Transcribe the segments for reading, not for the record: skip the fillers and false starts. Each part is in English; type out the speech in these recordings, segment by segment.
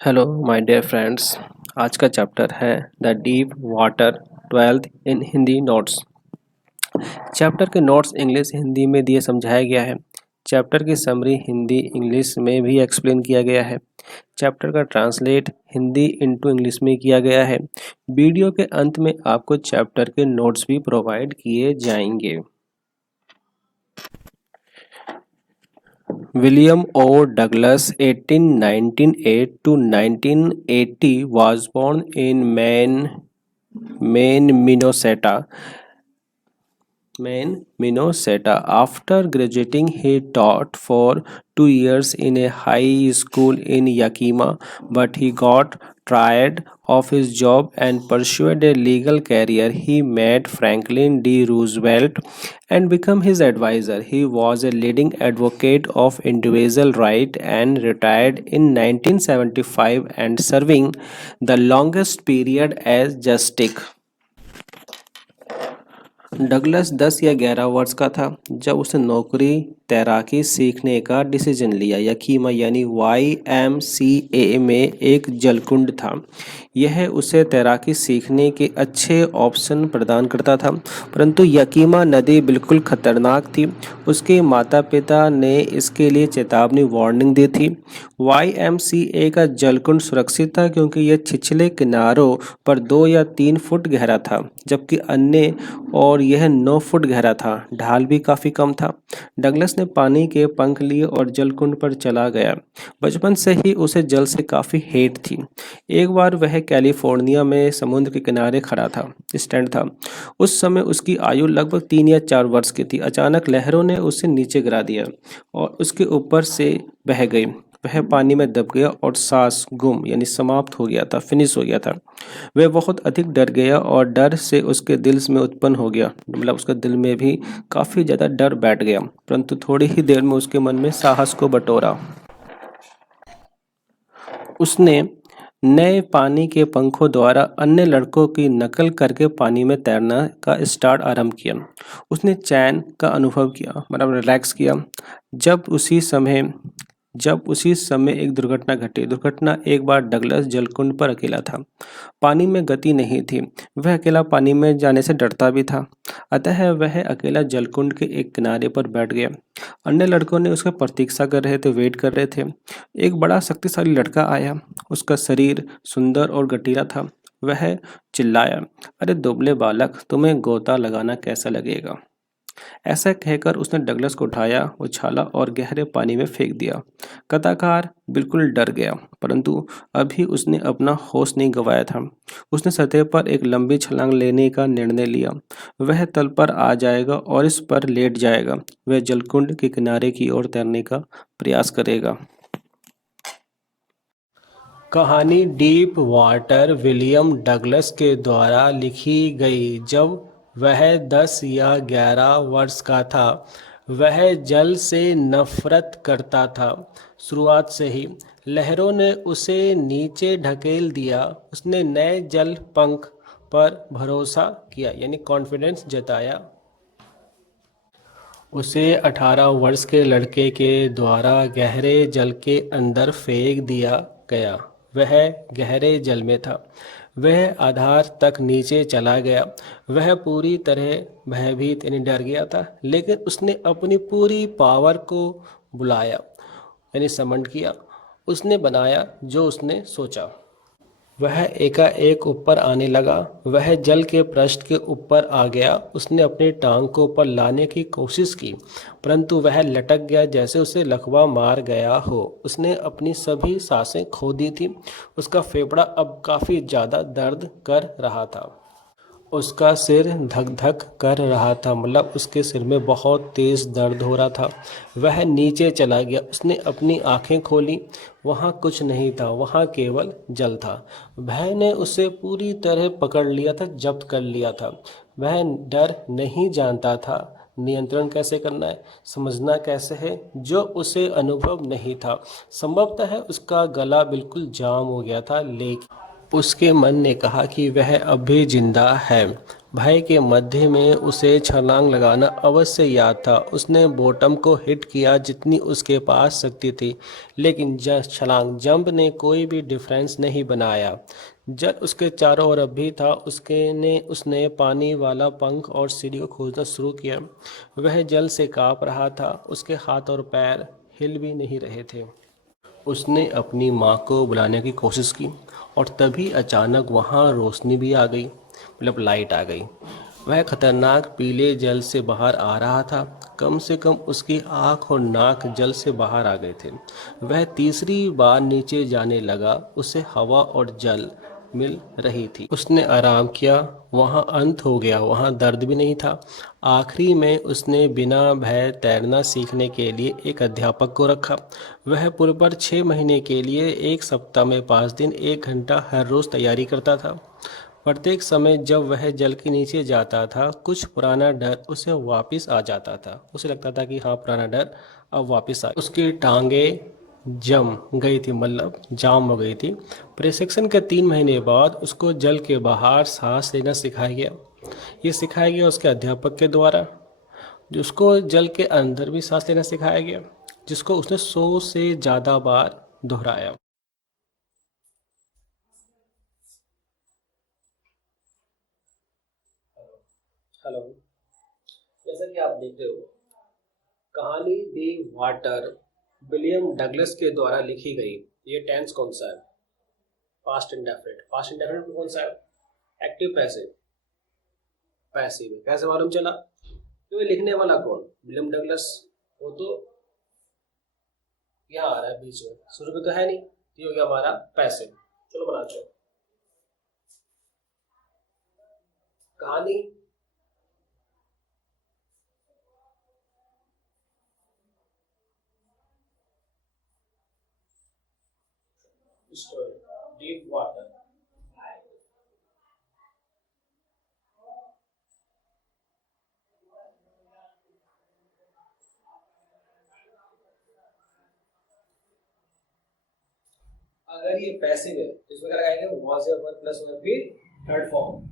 Hello my dear friends. आज का chapter है the deep water 12th in Hindi notes. Chapter के नोट्स इंग्लिश हिंदी में दिए समझाया गया है। चैप्टर की समरी हिंदी इंग्लिश में भी एक्सप्लेन किया गया है। चैप्टर का ट्रांसलेट हिंदी इनटू इंग्लिश में किया गया है। वीडियो के अंत में आपको चैप्टर के नोट्स भी प्रोवाइड किए जाएंगे। William O. Douglas (1898 to 1980) was born in Maine, Minnesota. After graduating, he taught for 2 years in a high school in Yakima, but he got tired of his job and pursued a legal career. He met Franklin D. Roosevelt and became his advisor. He was a leading advocate of individual rights and retired in 1975 and serving the longest period as justice. Douglas 10 या 11 वर्ष का था जब उसने नौकरी तैराकी सीखने का डिसीजन लिया। यकीमा यानी YMCA में एक जलकुंड था। यह उसे तैराकी सीखने के अच्छे ऑप्शन प्रदान करता था, परंतु यकीमा नदी बिल्कुल खतरनाक थी। उसके माता पिता ने इसके लिए चेतावनी वार्निंग दी थी। YMCA का जलकुंड सुरक्षित था क्योंकि यह छिछले किनारों पर 2 या 3 फुट गहरा था, जबकि अन्य और यह 9 फुट गहरा था। ढाल भी काफ़ी कम था। डगलस ने पानी के पंख लिए और जलकुंड पर चला गया। बचपन से ही उसे जल से काफ़ी हेट थी। एक बार वह कैलिफोर्निया में समुद्र के किनारे खड़ा था, स्टैंड था। उस समय उसकी आयु लगभग 3 या 4 वर्ष की थी। अचानक लहरों ने उसे नीचे गिरा दिया और उसके ऊपर से बह गई। वह पानी में दब गया और सांस गुम यानी समाप्त हो गया था, फिनिश हो गया था। वह बहुत अधिक डर गया और डर से उसके दिल में उत्पन्न हो गया, मतलब उसके दिल में भी काफ़ी ज़्यादा डर बैठ गया। परंतु थोड़ी ही देर में उसके मन में साहस को बटोरा। उसने नए पानी के पंखों द्वारा अन्य लड़कों की नकल करके पानी में तैरना का आरंभ किया। उसने चैन का अनुभव किया, मतलब रिलैक्स किया। जब उसी समय एक दुर्घटना घटी। दुर्घटना एक बार डगलस जलकुंड पर अकेला था। पानी में गति नहीं थी। वह अकेला पानी में जाने से डरता भी था। अतः वह अकेला जलकुंड के एक किनारे पर बैठ गया। अन्य लड़कों ने उसका प्रतीक्षा कर रहे थे, वेट कर रहे थे। एक बड़ा शक्तिशाली लड़का आया। उसका शरीर सुंदर और गठीला था। वह चिल्लाया, अरे दुबले बालक, तुम्हें गोता लगाना कैसा लगेगा? ऐसा कहकर उसने डगलस को उठाया, उछाला और गहरे पानी में फेंक दिया। कथाकार बिल्कुल डर गया, परंतु अभी उसने अपना होश नहीं गंवाया था। उसने सतह पर एक लंबी छलांग लेने का निर्णय लिया। वह तल पर आ जाएगा और इस पर लेट जाएगा। वह जलकुंड के किनारे की ओर तैरने का प्रयास करेगा। कहानी डीप वाटर विलियम डगलस के द्वारा लिखी गई। जब वह 10 या 11 वर्ष का था, वह जल से नफरत करता था। शुरुआत से ही लहरों ने उसे नीचे ढकेल दिया। उसने नए जल पंख पर भरोसा किया, यानी कॉन्फिडेंस जताया। उसे 18 वर्ष के लड़के के द्वारा गहरे जल के अंदर फेंक दिया गया। वह गहरे जल में था। वह आधार तक नीचे चला गया। वह पूरी तरह भयभीत यानी डर गया था, लेकिन उसने अपनी पूरी पावर को बुलाया यानी समन किया। उसने बनाया जो उसने सोचा। वह एकाएक ऊपर आने लगा। वह जल के पृष्ठ के ऊपर आ गया। उसने अपनी टांग को ऊपर लाने की कोशिश की, परंतु वह लटक गया जैसे उसे लकवा मार गया हो। उसने अपनी सभी सांसें खो दी थी। उसका फेफड़ा अब काफ़ी ज़्यादा दर्द कर रहा था। उसका सिर धक धक कर रहा था, मतलब उसके सिर में बहुत तेज़ दर्द हो रहा था। वह नीचे चला गया। उसने अपनी आंखें खोली। वहाँ कुछ नहीं था, वहाँ केवल जल था। भय ने उसे पूरी तरह पकड़ लिया था, जब्त कर लिया था। वह डर नहीं जानता था नियंत्रण कैसे करना है, समझना कैसे है, जो उसे अनुभव नहीं था। संभवतः उसका गला बिल्कुल जाम हो गया था, लेकिन उसके मन ने कहा कि वह अब भी जिंदा है। भय के मध्य में उसे छलांग लगाना अवश्य याद था। उसने बॉटम को हिट किया जितनी उसके पास शक्ति थी, लेकिन छलांग जंप ने कोई भी डिफरेंस नहीं बनाया। जल उसके चारों ओर अब भी था। उसने पानी वाला पंख और सीढ़ी को खोजना शुरू किया। वह जल से कांप रहा था। उसके हाथ और पैर हिल भी नहीं रहे थे। उसने अपनी माँ को बुलाने की कोशिश की और तभी अचानक वहाँ रोशनी भी आ गई, मतलब लाइट आ गई। वह खतरनाक पीले जल से बाहर आ रहा था। कम से कम उसकी आँख और नाक जल से बाहर आ गए थे। वह तीसरी बार नीचे जाने लगा। उसे हवा और जल मिल रही थी। उसने आराम किया। वहाँ अंत हो गया, वहाँ दर्द भी नहीं था। आखिरी में उसने बिना भय तैरना सीखने के लिए एक अध्यापक को रखा। वह पूर्व पर 6 महीने के लिए 1 सप्ताह में 5 दिन 1 घंटा हर रोज़ तैयारी करता था। प्रत्येक समय जब वह जल के नीचे जाता था, कुछ पुराना डर उसे वापस आ जाता था। उसे लगता था कि हाँ, पुराना डर अब वापस आ। उसकी टांगे जम गई थी, मतलब जाम हो गई थी। प्रशिक्षण के 3 महीने बाद उसको जल के बाहर सांस लेना सिखाया गया। ये सिखाया गया उसके अध्यापक के द्वारा, जिसको जल के अंदर भी सांस लेना सिखाया गया, जिसको उसने 100 से ज़्यादा बार दोहराया। हेलो, जैसा कि आप देख रहे हो, कहानी दी वाटर विलियम डगलस के द्वारा लिखी गई। ये टेंस कौन सा है? Past indefinite. पास्ट इंडेफिनिट में कौन सा है? Active passive. पैसिव है। कैसे मालूम चला? तो ये लिखने वाला कौन? William Douglas. वो तो यहाँ आ रहा है बीच में, शुरू में तो है नहीं। ये हो गया हमारा पैसिव। चलो बनाते हैं कहानी। Story deep water. अगर ये पैसिव है तो इसमें क्या लगाएंगे? वॉज या वर प्लस वन फिर third form.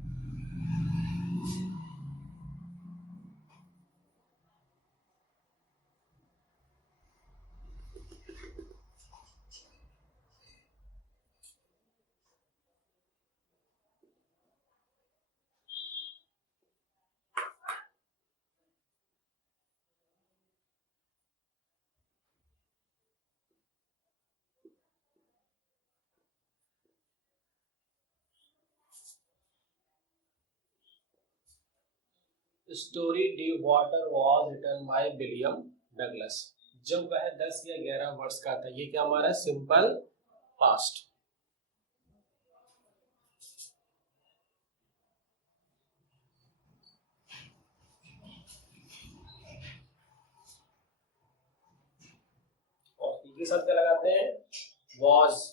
Story the water was written by William Douglas. जब वह 10 या 11 वर्ष का था। ये क्या हमारा सिंपल पास्ट। और के साथ क्या लगाते हैं? वॉज।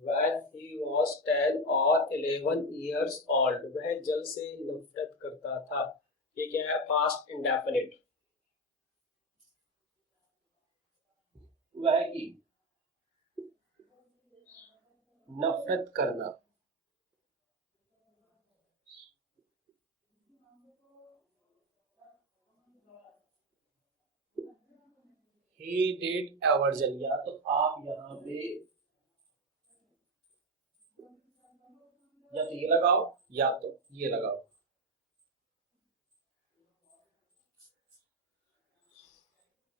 When he was 10 और 11 years old, वह जल से नफरत करता था। ये क्या है? Past indefinite. वह की नफरत करना। He did aversion। या तो आप यहाँ पे या तो ये लगाओ या तो ये लगाओ।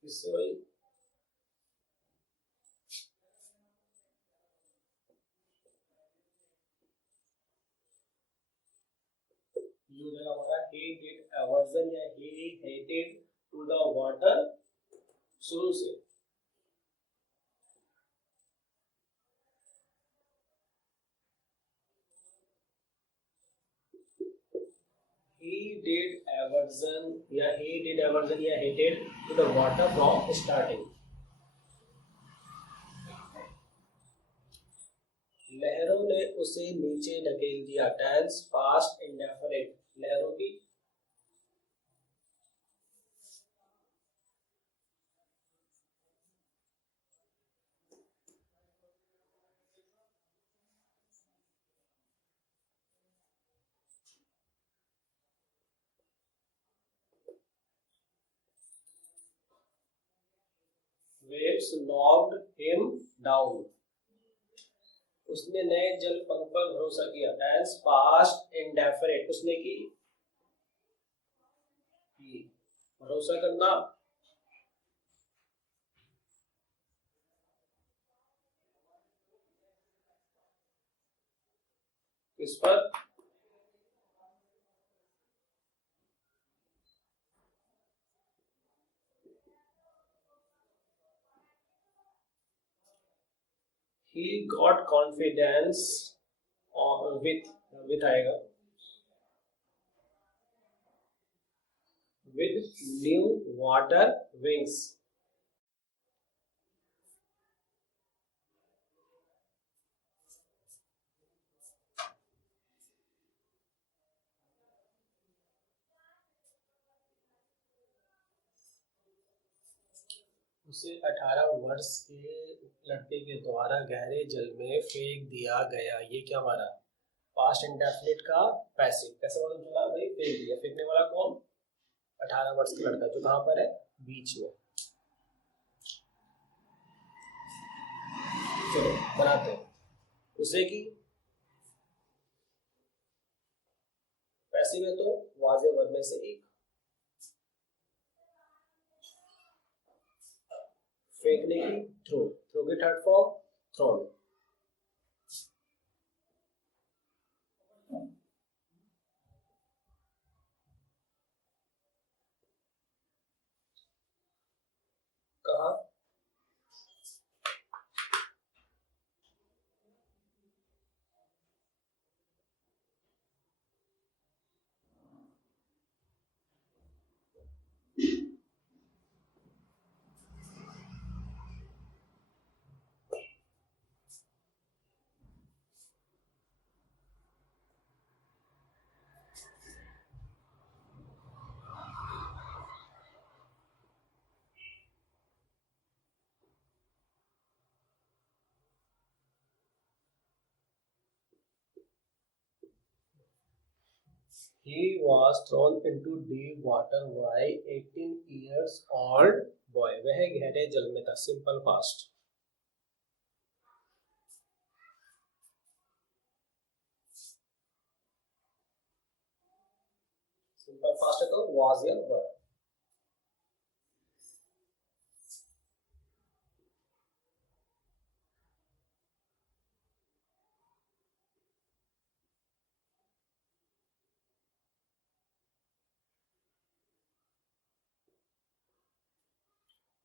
इससे वही ये हो जाएगा हमारा he did aversion या he hated to the water शुरू से। He did aversion या hated to the water from starting। लहरों ने उसे नीचे ढकेल दिया। टेंस पास्ट इंडेफिनिट, लहरों की waves knocked him down, उसने नए जल पंख पर भरोसा किया। टेंस पास्ट इंडेफिनिट, उसने की भरोसा करना किस पर? he got confidence with आएगा, with new water wings, उसे 18 वर्ष के लड़के के द्वारा गहरे जल में फेंक दिया गया। ये क्या हमारा पास्ट इंडेफिनिट का पैसिव। कैसे मालूम चला भाई? फेंक दिया, फेंकने वाला कौन? 18 वर्ष का लड़का, जो कहाँ पर है? बीच में। चलो बनाते हैं। उसे की पैसिव है तो वाजे वर्ब में से एक, फेंकने की थ्रो, थ्रो की थर्ड फॉर्म थ्रोन। कहा? He was thrown into deep water by 18 years old boy. वह गहरे जल में था। Simple past. सिंपल पास्ट है तो was या were।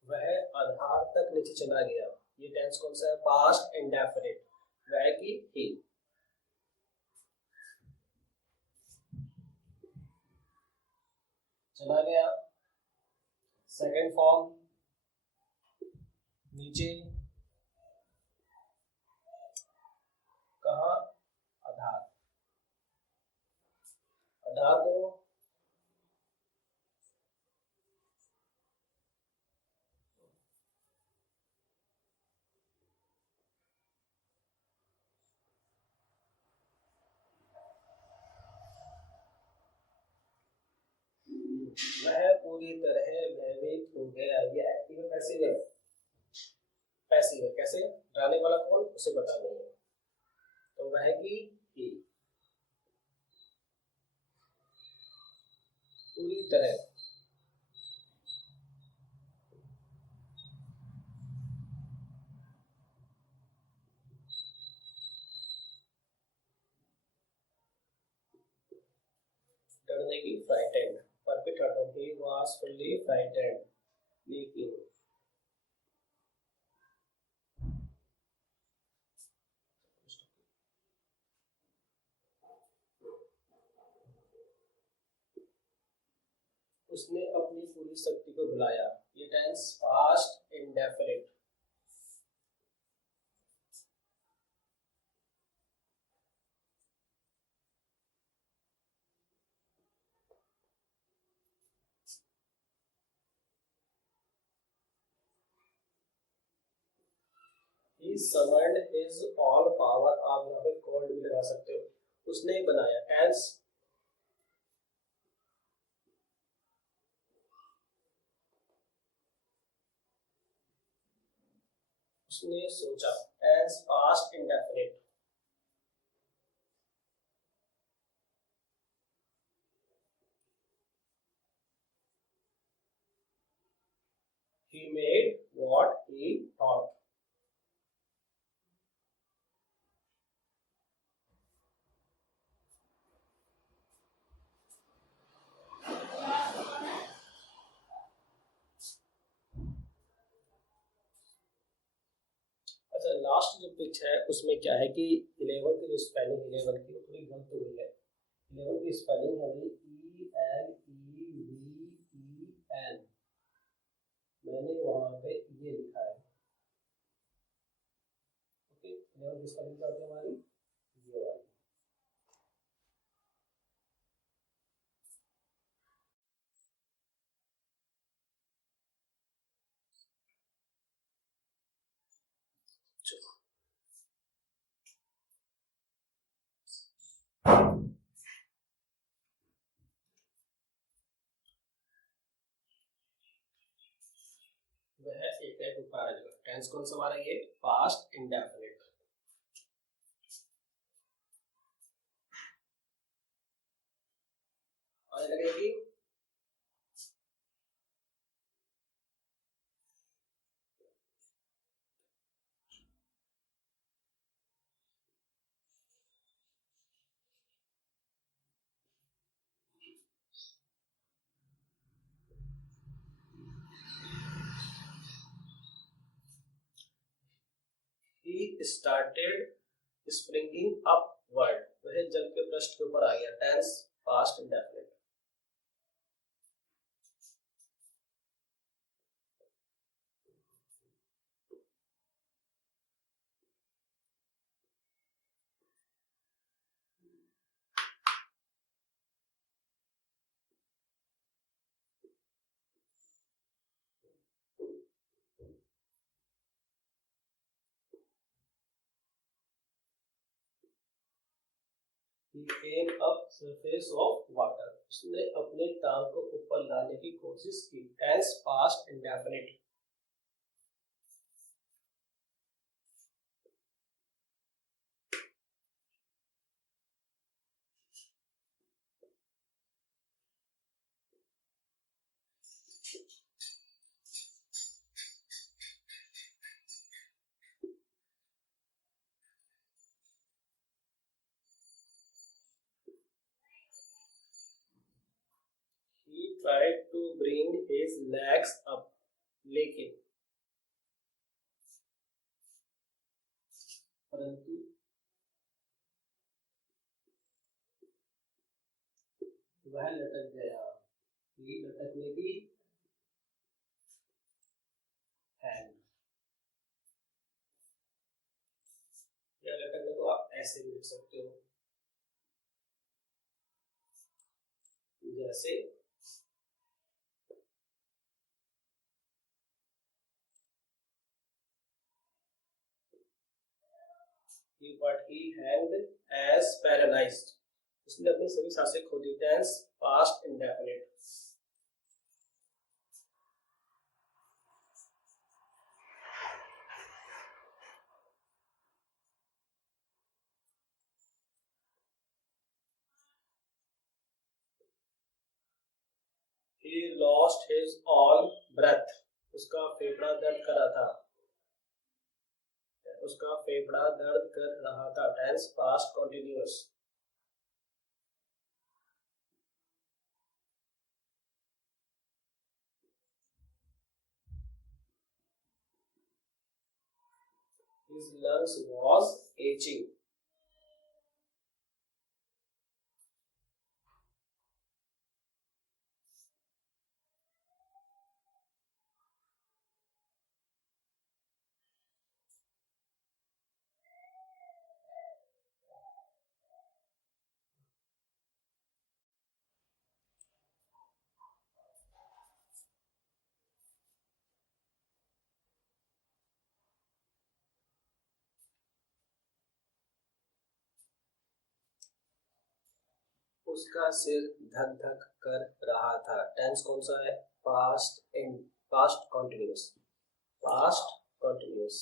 वह आधार तक नीचे चला गया। ये टेंस कौन सा है? Past indefinite. वह की ही चला गया। सेकेंड फॉर्म नीचे, कहा? आधार। आधार को वह पूरी तरह भयभीत हो गया। ये एक्टिव है पैसिव है? पैसिव है। कैसे? डराने वाला कौन? उसे बताना है। तो वह की ही पूरी तरह। डरने की फ्राइटेंड, परफेक्ट हटो। ही वाज फुल्ली फ्राइटेंड, लेकिन उसने अपनी पूरी शक्ति को बुलाया। ये tense past indefinite. He summoned his all power, आप यहाँ पे called भी लगा सकते हो। उसने बनाया, टेंस उसने सोचा, tense past indefinite. He made what he thought। अच्छा, लास्ट जो पिच है उसमें क्या है कि 11 की जो स्पेलिंग 11 की थोड़ी गलत हुई है। 11 की स्पेलिंग है भाई ELEVEN, मैंने वहां पे ये लिखा है। ओके, 11 की स्पेलिंग क्या होती है हमारी, ये वाली। वह एक है पैराग्राफ। टेंस कौन सा हमारा, ये पास्ट इंडेफिनिट। आने लगेगी। He started springing upward, वह जल के पृष्ठ के ऊपर आ गया। Tense past indefinite. He came up surface of water, उसने अपने टांग को ऊपर लाने की कोशिश की। Tense past indefinite. He tried to bring his legs up, लेकिन परंतु वह लटक गया। ये लटकने की हैंग, या लटकने को आप ऐसे भी लिख सकते हो, जैसे but he hanged as paralyzed, उसने अपनी सभी सांसें खो दी। Tense past indefinite. He lost his all breath, उसका फेफड़ा दर्द कर रहा था। उसका फेफड़ा दर्द कर रहा था। Tense past continuous. His lungs was itching, उसका सिर धक धक कर रहा था। टेंस कौन सा है? Past in past continuous, past continuous.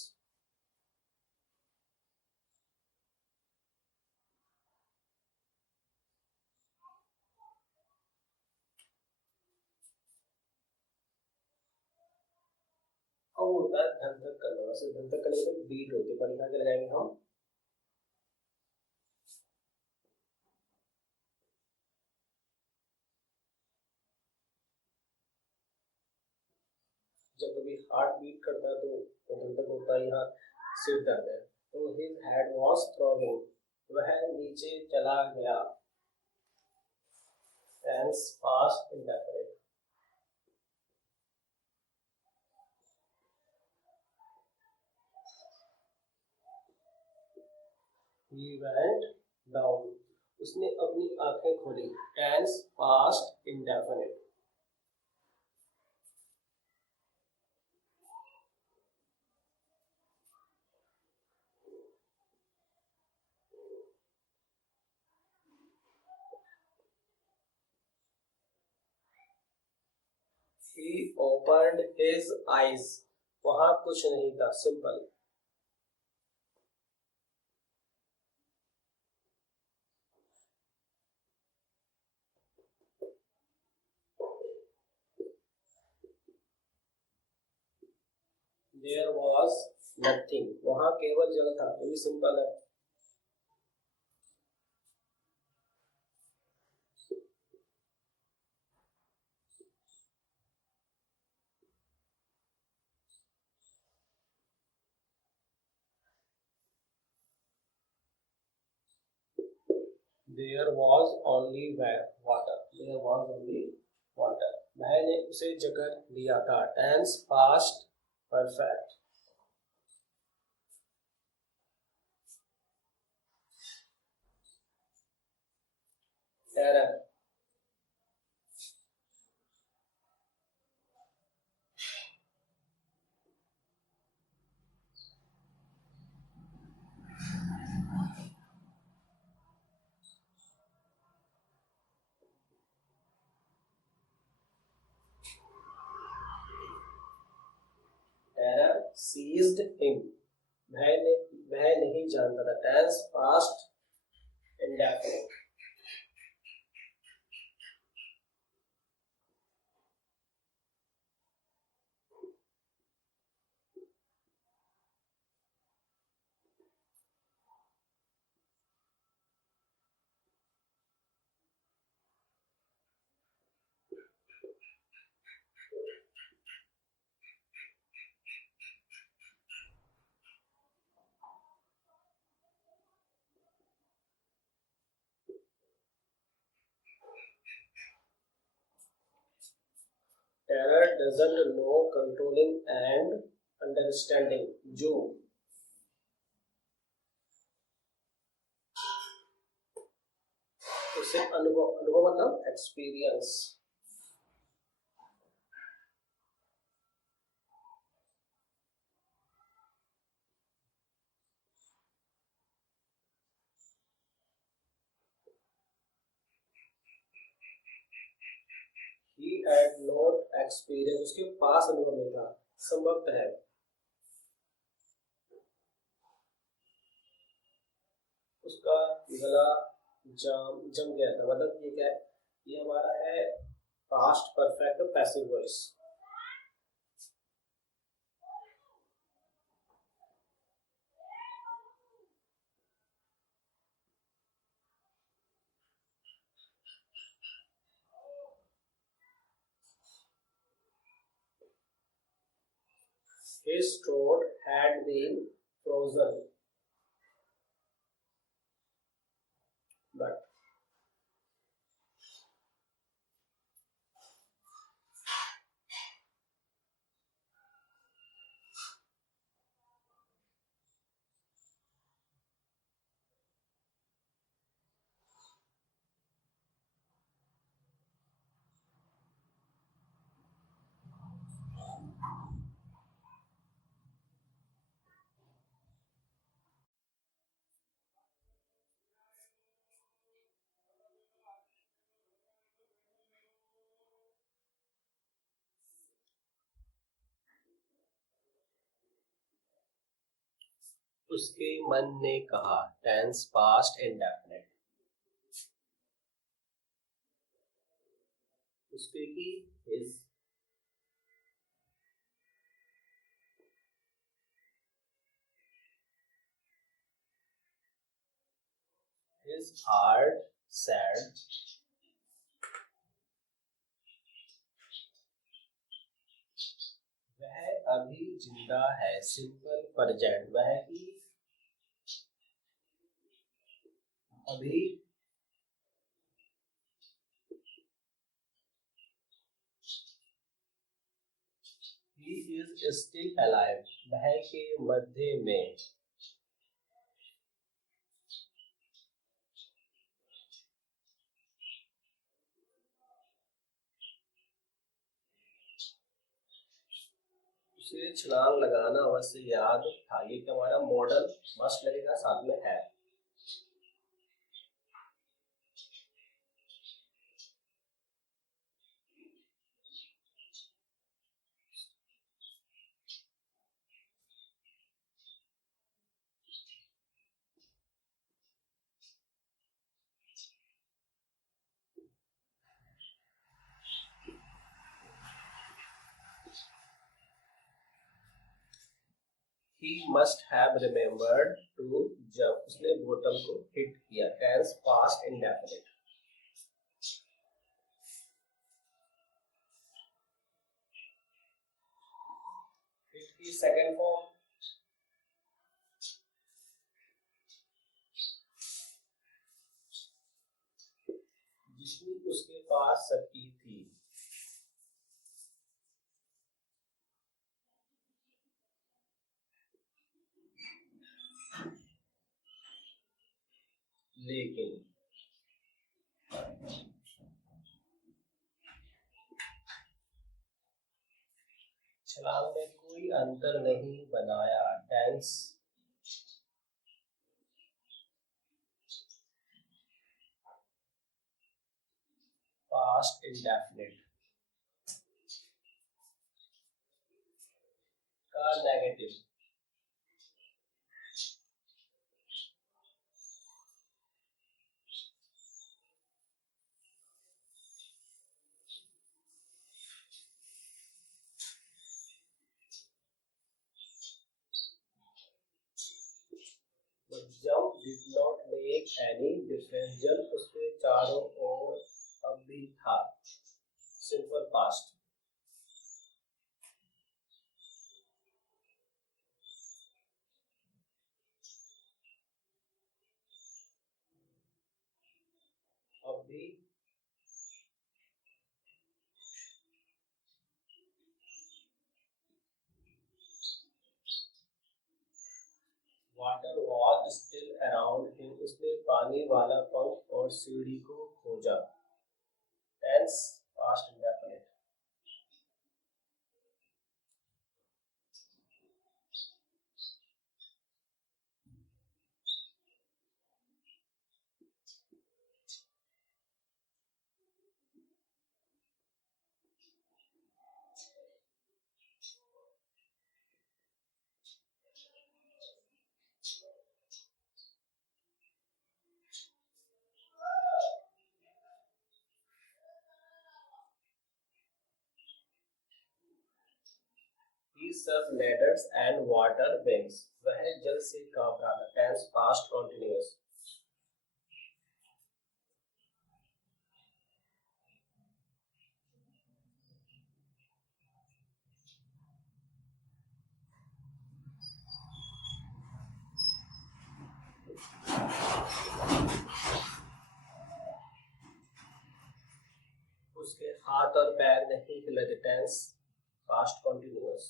और वो होता है धक धक करना, वैसे धक धक करने में बीट होती है, पर यहाँ क्या लगाएंगे हम? जब कभी हार्ट बीट करता है तो धक धक होता है, यहाँ सिर दर्द है। तो हिज हेड वॉज थ्रोविंग, वह नीचे चला गया। Tense past indefinite. He went down, उसने अपनी आंखें खोली। Tense past indefinite. He opened his eyes, वहां कुछ नहीं था, सिंपल। There was nothing, वहां केवल जल था, ये भी सिंपल है। There was only water, there was only water। मैंने उसे जकड़ लिया था। Tense past perfect. Terror, terror seized him, वह नहीं जानता था। Tense past indefinite. Terror doesn't know controlling and understanding, जो उसे अनुभव, अनुभव मतलब experience. He had not experienced, उसके पास अनुभव नहीं था, संभवतः है। उसका गला जम गया था, मतलब ये क्या है? ये हमारा है past perfect passive voice. His throat had been frozen, but उसके मन ने कहा, टेंस पास्ट इंडेफिनिट। उसके की हिज, his heart said, वह अभी जिंदा है, सिंपल प्रेजेंट, वह की अभी he is still alive, वह के मध्य में उसे छलांग लगाना अवश्य याद था। ये हमारा मॉडल मस्ट लगेगा, साथ में है। He must have remembered to jump, उसने बॉटम को हिट किया। Tense past indefinite. हिट की सेकंड फॉर्म जितनी उसके पास शक्ति थी। लेकिन छलांग में कोई अंतर नहीं बनाया। टेंस पास्ट इंडेफिनिट का negative. But jump did not make any difference, जल उसके चारों ओर अब भी था। Simple past. अब भी water was still around him, उसने पानी वाला पंख और सीढ़ी को खोजा। Tense past indefinite. He served ladders and water wings, वह जल से कांप रहा था। Tense past continuous. उसके हाथ और पैर नहीं हिले थे। Tense past continuous.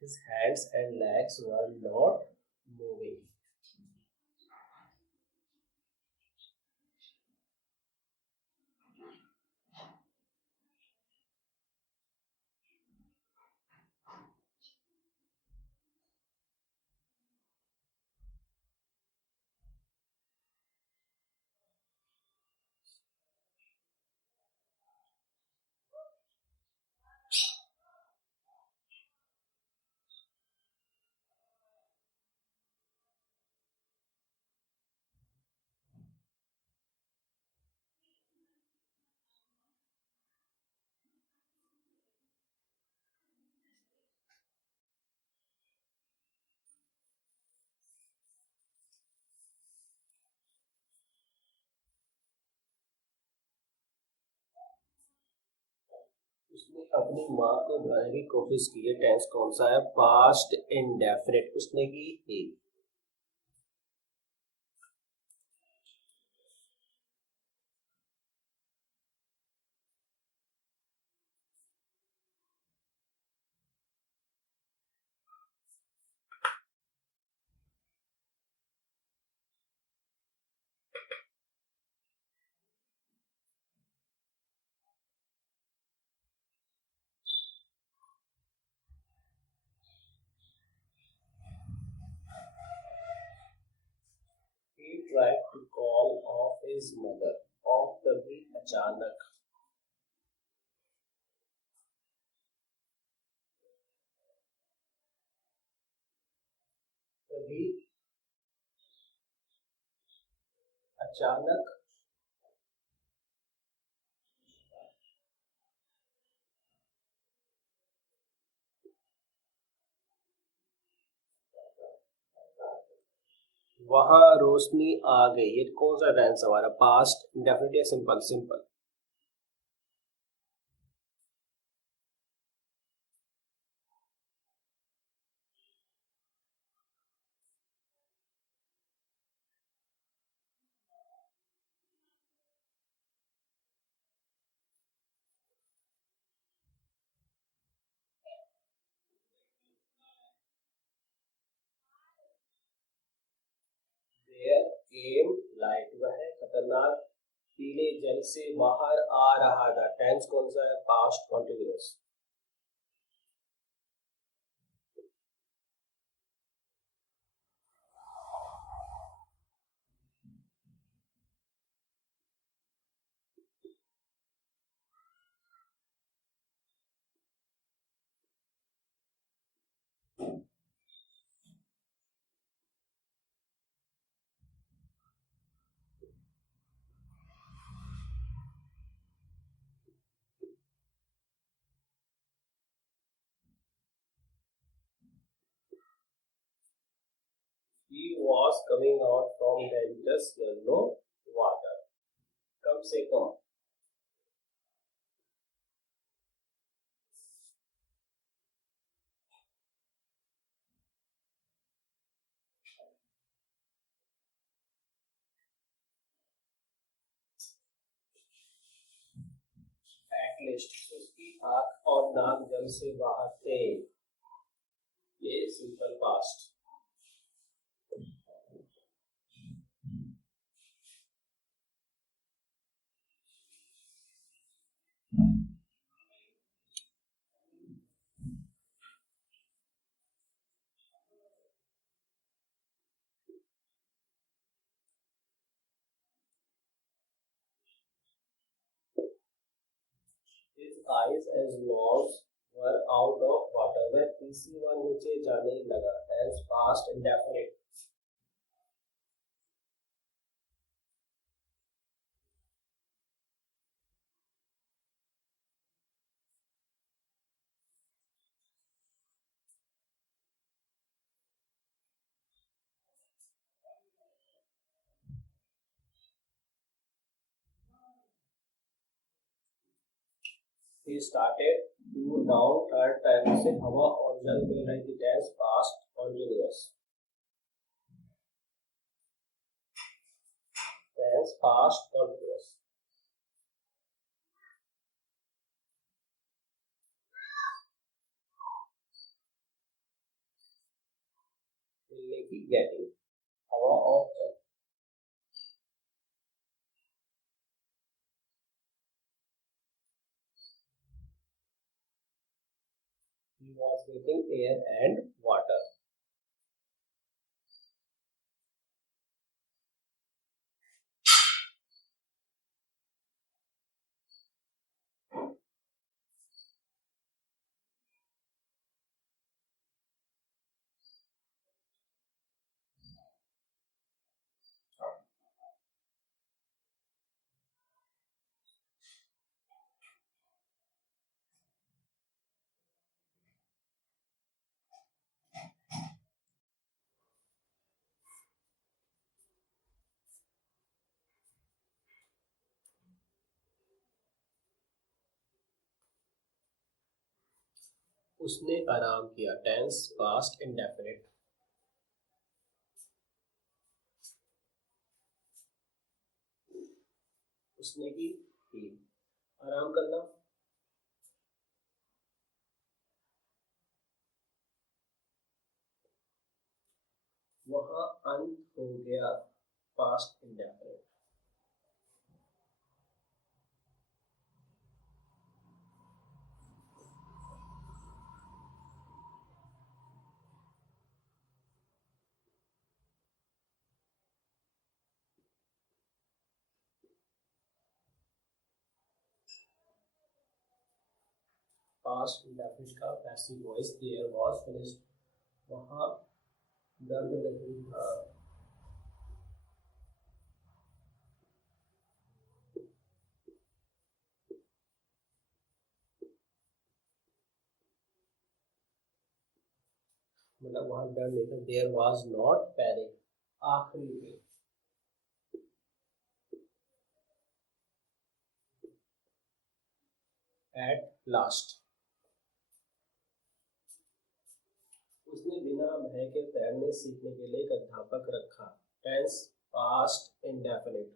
His hands and legs were not moving. उसने अपनी माँ को बुलाने की कोशिश की है। टेंस कौन सा है? Past indefinite. उसने की थी। He tried to call off his mother. Off तभी अचानक। तभी अचानक। वहां रोशनी आ गई। ये कौन सा टेंस हमारा? पास्ट इंडेफिनिट या simple? Simple. There came light. वह खतरनाक पीले जल से बाहर आ रहा था। टेंस कौन सा है? Past continuous. He was coming out from dangerous yellow water. कम से कम। एटलीस्ट उसकी आंख और नाक जल से बाहर थे। ये simple past. His eyes and nose were out of water. वह तीसरी बार नीचे जाने लगा। Tense past indefinite। He started to down third time से हवा और जल मिल रही थी। Tense past continuous। Tense past continuous। मिलने की getting। हवा और जल। He was getting air and water। उसने आराम किया, टेंस पास्ट इंडेफिनिट। उसने की आराम करना, वहां अंत हो गया, पास्ट इंडेफिनिट। पास्ट इंडेफिनिट का passive voice, there was finished, वहां दर्द नहीं था। मतलब वहां डर नहीं था, देयर वाज नॉट पैनिक, आखिरी में। एट लास्ट, उसने बिना भय के तैरने सीखने के लिए एक अध्यापक रखा, tense past indefinite.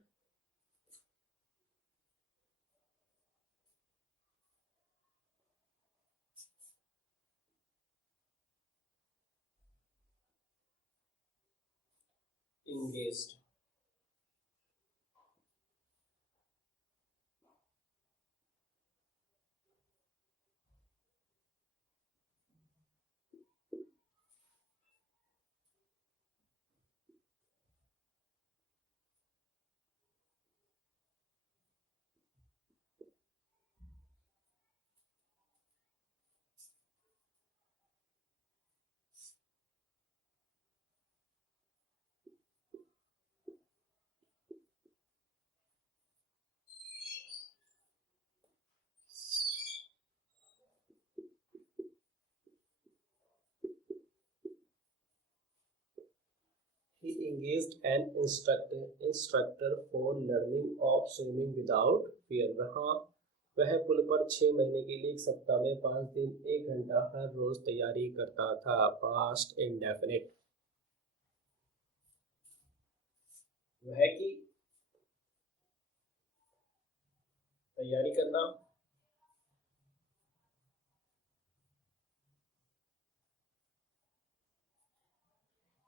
Engaged, he engaged an instructor for learning of swimming without fear। वहाँ वह पुल पर 6 महीने के लिए एक सप्ताह में 5 दिन 1 घंटा हर रोज तैयारी करता था, पास्ट इंडेफिनिट। वह की तैयारी करना,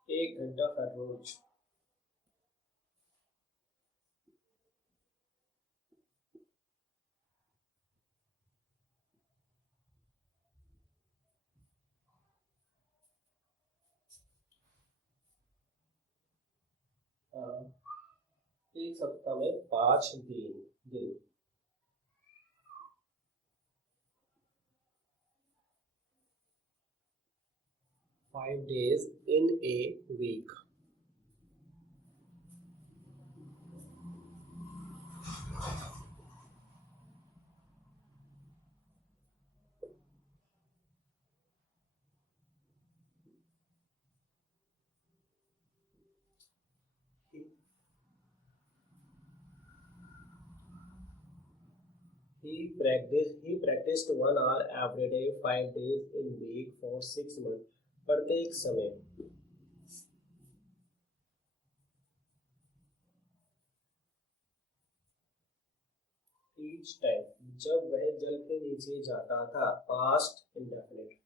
1 घंटा हर रोज। एक सप्ताह में 5 दिन। 5 days in a week। He practiced 1 hour every day, 5 days in week for 6 months। प्रत्येक समय, each time, जब वह जल के नीचे जाता था, past indefinite।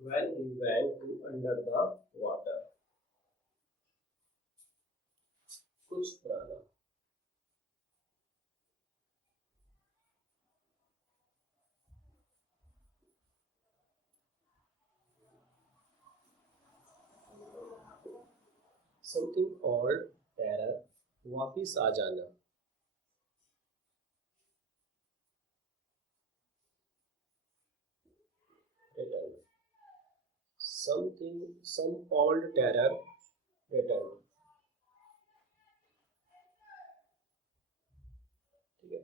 When he went to under the water। कुछ पुराना, something old, terror, वापिस आ जाना, return। Some old terror, return. ठीक है।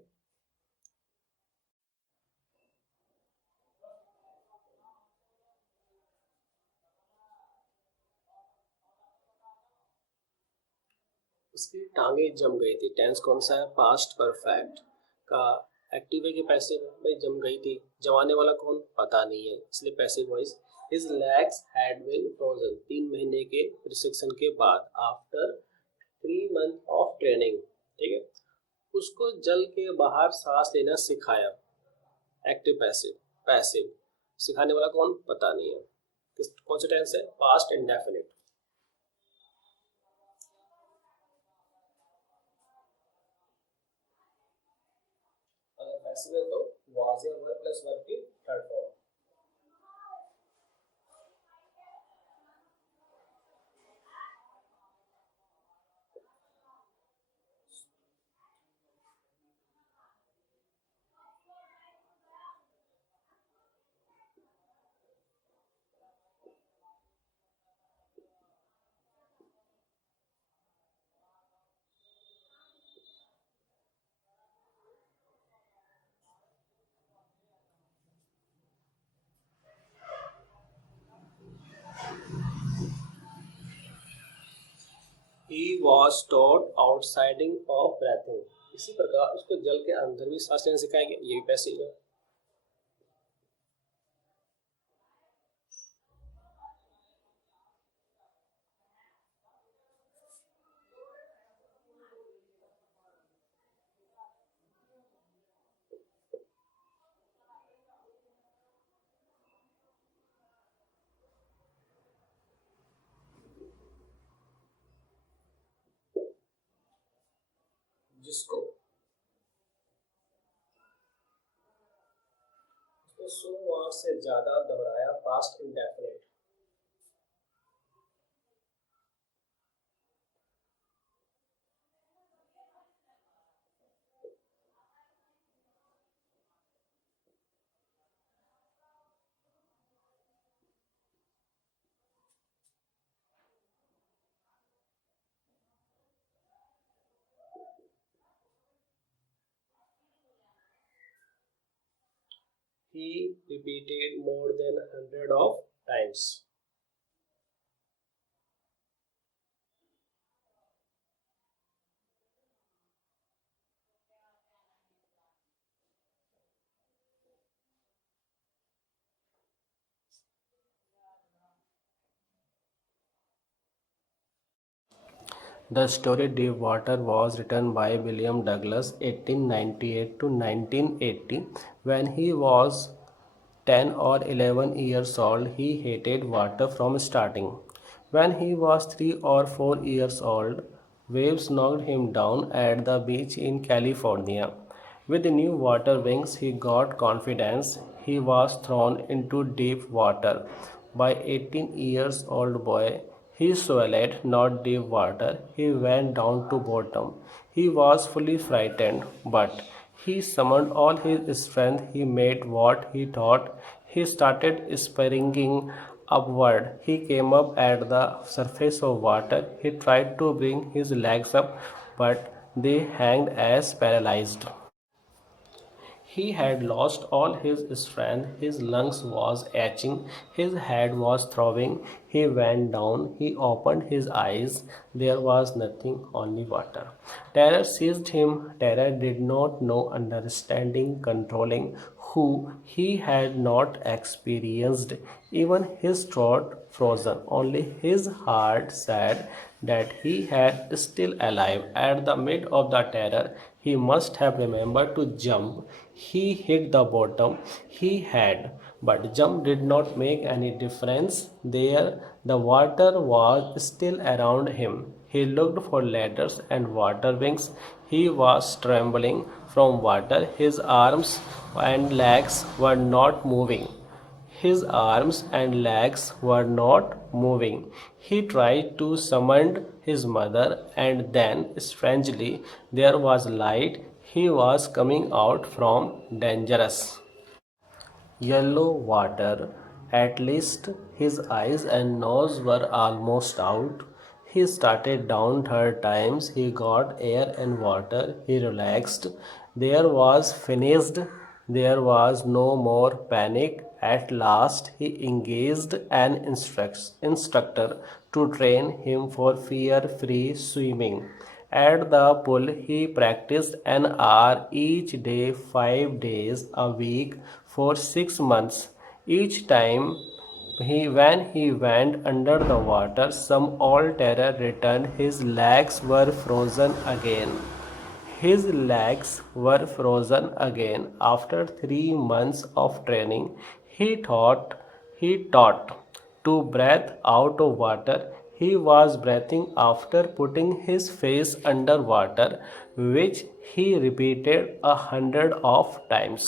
उसकी टांगे जम गई थी। टेंस कौन सा है? पास्ट परफेक्ट का। एक्टिव है कि पैसिव है? भाई जम गई थी। जमाने वाला कौन? पता नहीं है, इसलिए passive voice. His legs had been frozen, 3 महीने के प्रशिक्षण के बाद, आफ्टर 3 मंथ ऑफ ट्रेनिंग। ठीक है। उसको जल के बाहर सांस लेना सिखाया। Active passive. पैसिव सिखाने वाला कौन? पता नहीं है। किस कौन सा टेंस है? Past indefinite. अगर पैसिव है तो वाज या वर प्लस वर्ब की third form. He was taught outsiding of breathing। इसी प्रकार उसको जल के अंदर भी सांस लेना सिखाया गया। ये भी पैसिव है। जिसको उसको 100 बार से ज्यादा दोहराया, past indefinite. He repeated more than 100 of times। The story Deep Water was written by William Douglas 1898 to 1980. When he was 10 or 11 years old, he hated water from starting. When he was 3 or 4 years old, waves knocked him down at the beach in California. With new water wings, he got confidence. He was thrown into deep water by 18 years old boy. He swallowed not deep water. He went down to bottom. He was fully frightened, but he summoned all his strength. He made what he thought. He started springing upward. He came up at the surface of water. He tried to bring his legs up, but they hanged as paralyzed. He had lost all his strength, his lungs was aching, his head was throbbing. He went down, he opened his eyes. There was nothing, only water. Terror seized him. Terror did not know understanding, controlling, who he had not experienced. Even his throat frozen, only his heart said that he had still alive. At the mid of the terror, he must have remembered to jump. He hit the bottom. He had, but jump did not make any difference. There, the water was still around him. He looked for ladders and water wings. He was trembling from water. His arms and legs were not moving. His arms and legs were not moving. He tried to summon his mother, and then, strangely, there was light. He was coming out from dangerous yellow water. At least his eyes and nose were almost out. He started down third times. He got air and water. He relaxed. There was finished. There was no more panic. At last, he engaged an instructor to train him for fear-free swimming. At the pool, he practiced an hour each day, 5 days a week for 6 months. Each time when he went under the water, some old terror returned. His legs were frozen again. His legs were frozen again. After 3 months of training, he taught to breathe out of water. He was breathing after putting his face under water, which he repeated 100 of times.